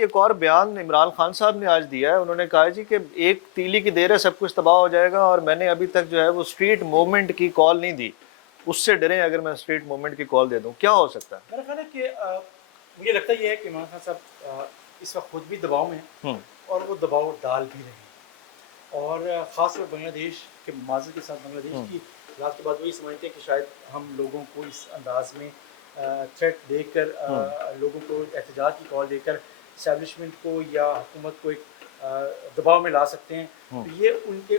ही एक और बयान इमरान खान साहब ने आज दिया है। उन्होंने कहा जी कि एक तीली की देर है, सब कुछ तबाह हो जाएगा, और मैंने अभी तक जो है वो स्ट्रीट मूवमेंट की कॉल नहीं दी। उससे डरे अगर मैं स्ट्रीट मूवमेंट की कॉल दे दूं, क्या हो सकता है? मेरा ख्याल है कि मुझे लगता ये है कि इमरान खान साहब इस वक्त खुद भी दबाव में हैं हम्म। और वो दबाव डाल भी रहे हैं। और ख़ासतौर बांग्लादेश के माजी के साथ बांग्लादेश हम्म। की हालात के बाद वही समझते हैं कि शायद हम लोगों को इस अंदाज में थ्रेट देकर हम्म। लोगों को एहतजाज की कॉल देकर इस्टेब्लिशमेंट को या हुकूमत को एक दबाव में ला सकते हैं। हम्म। तो ये उनकी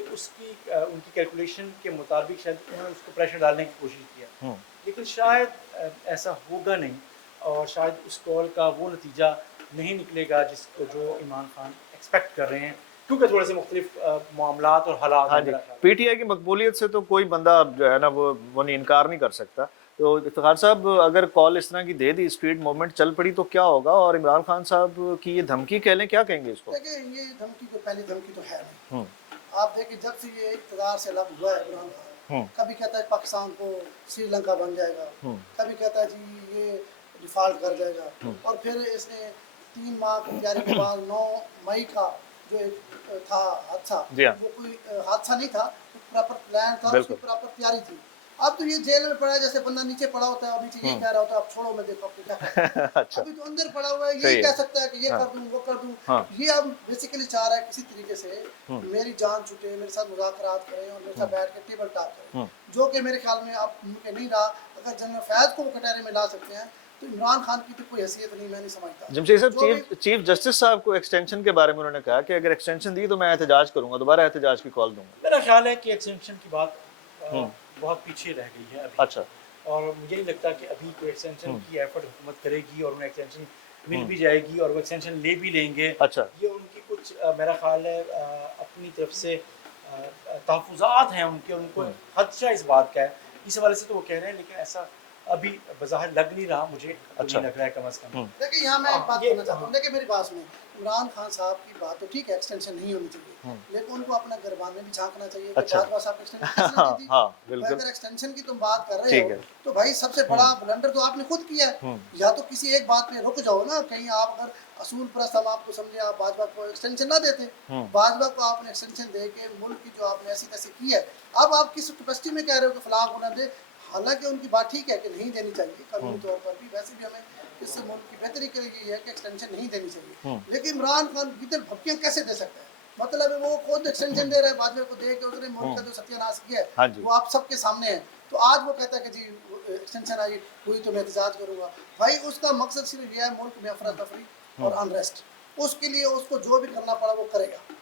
कैलकुलेशन के मुताबिक शायद उन्होंने उसको प्रेशर डालने की कोशिश किया, हम्म। लेकिन शायद ऐसा होगा नहीं और शायद उस कॉल का वो नतीजा नहीं निकलेगा जिसको जो इमरान खान एक्सपेक्ट कर रहे हैं, क्योंकि थोड़े से मुख्तलिफ मामलात और हालात हाँ हैं जी, मेरा ख्याल है। पीटीआई की मकबूलियत से तो कोई बंदा जो है ना वो नहीं, इनकार नहीं कर सकता। तो इफ्तिखार साहब, अगर कॉल इस तरह की दे दी, स्ट्रीट मूवमेंट चल पड़ी, तो क्या होगा? और इमरान खान साहब की ये धमकी कह लें, क्या कहेंगे इसको? देखिए, ये धमकी तो पहली धमकी तो है नहीं। हम्म। आप देखिए, जब से ये इक़्तिदार से अलग हुआ है इमरान खान, हम्म। कभी कहता है पाकिस्तान को श्रीलंका बन जाएगा, हम्म। कभी कहता है जी ये डिफ़ॉल्ट कर जाएगा, हम्म। और फिर इसने 3 माह की तैयारी के बाद 9 मई का जो एक था हादसा, जी हाँ, वो कोई हादसा नहीं था, प्रॉपर प्लान था, उसकी बिल्कुल। प्रॉपर तैयारी थी। अब तो ये जेल में पड़ा है, जैसे बंदा नीचे पड़ा होता है और नीचे यही कह रहा होता है, अब छोड़ो, मैं देखो आपको क्या करता हूँ। अच्छा, अभी तो अंदर पड़ा हुआ है, यही सही है। कह सकता है कि ये हाँ। कर दूँ, वो कर दूँ। हाँ। ये अब बेसिकली चाह रहा है किसी तरीके से हम्म। मेरी जान छूटे, मेरे साथ मुज़ाकरात करें और मेरे साथ बैठ के टेबल टॉक करें, हम्म। जो कि मेरे ख्याल में अब मुमकिन नहीं रहा। अगर जनरल फैज़ को वो कटहरे में ला सकते हैं, तो इमरान खान की तो कोई हैसियत नहीं, मैं नहीं समझता। जमशेद साहब, जो भी चीफ जस्टिस साहब को एक्सटेंशन के बारे में उन्होंने कहा कि अगर एक्सटेंशन दी तो मैं एहतजाज करूंगा, दोबारा एहतजाज की कॉल दूंगा। मेरा ख्याल है कि एक्सटेंशन की बात हम्म। बहुत पीछे रह गई है अभी, अच्छा। और मुझे नहीं लगता कि अभी कोई एक्सटेंशन की एफर्ट हुकूमत करेगी और उन्हें एक्सटेंशन मिल भी हम्म। जाएगी और वो एक्सटेंशन ले भी लेंगे। अच्छा। ये उनकी कुछ मेरा ख्याल है अपनी तरफ से तहफ़्फ़ुज़ात हैं उनके, उनको खदशा इस बात का है, इस हवाले से तो वो कह रहे हैं, लेकिन ऐसा अभी बज़ाहिर लग नहीं रहा, मुझे तो अच्छा। नहीं लग रहा है कम अज़ कम। देखिए, यहाँ मैं एक बात ये कहना चाहता हूँ। देखिए, मेरी बात सुनिए, इमरान खान साहब की बात तो ठीक है, एक्सटेंशन नहीं होनी चाहिए, लेकिन उनको अपना गरबान में भी झांकना चाहिए कि अच्छा। भाजपा साहब एक्सटेंशन कैसे नहीं दी थी। हाँ, भाई, बिल्कुल। अगर एक्सटेंशन की तुम बात कर रहे ठीक हो, है। तो भाई सबसे बड़ा ब्लंडर तो आपने खुद किया है। या तो किसी एक बात पे रुक जाओ ना, कहीं आप अगर असूल परस्त हम आपको समझे, आप भाजपा को एक्सटेंशन ना देते। भाजपा को आपने एक्सटेंशन दे के मुल्क की जो आपने ऐसी तैसी की है, अब आप किस कैपेसिटी में कह रहे हो कि फलां को ना दे। हालांकि उनकी बात ठीक है कि नहीं देनी चाहिए कानूनी तौर पर भी, वैसे भी हमें इससे मुल्क की बेहतरी के लिए ये है कि एक्सटेंशन नहीं देनी चाहिए, लेकिन इमरान खान इधर धमकियां कैसे दे सकता है? मतलब है वो खुद एक्सटेंशन दे रहा है, भाजपा को दे के उसने मुल्क का जो सत्यानाश किया हाँ है जी। वो आप सबके सामने है। तो आज वो कहता है कि जी एक्सटेंशन आई हुई तो मैं एहतजाज करूंगा। भाई, उसका मकसद सिर्फ यह है मुल्क में अफरा तफरी और अनरेस्ट, उसके लिए उसको जो भी करना पड़ा वो करेगा।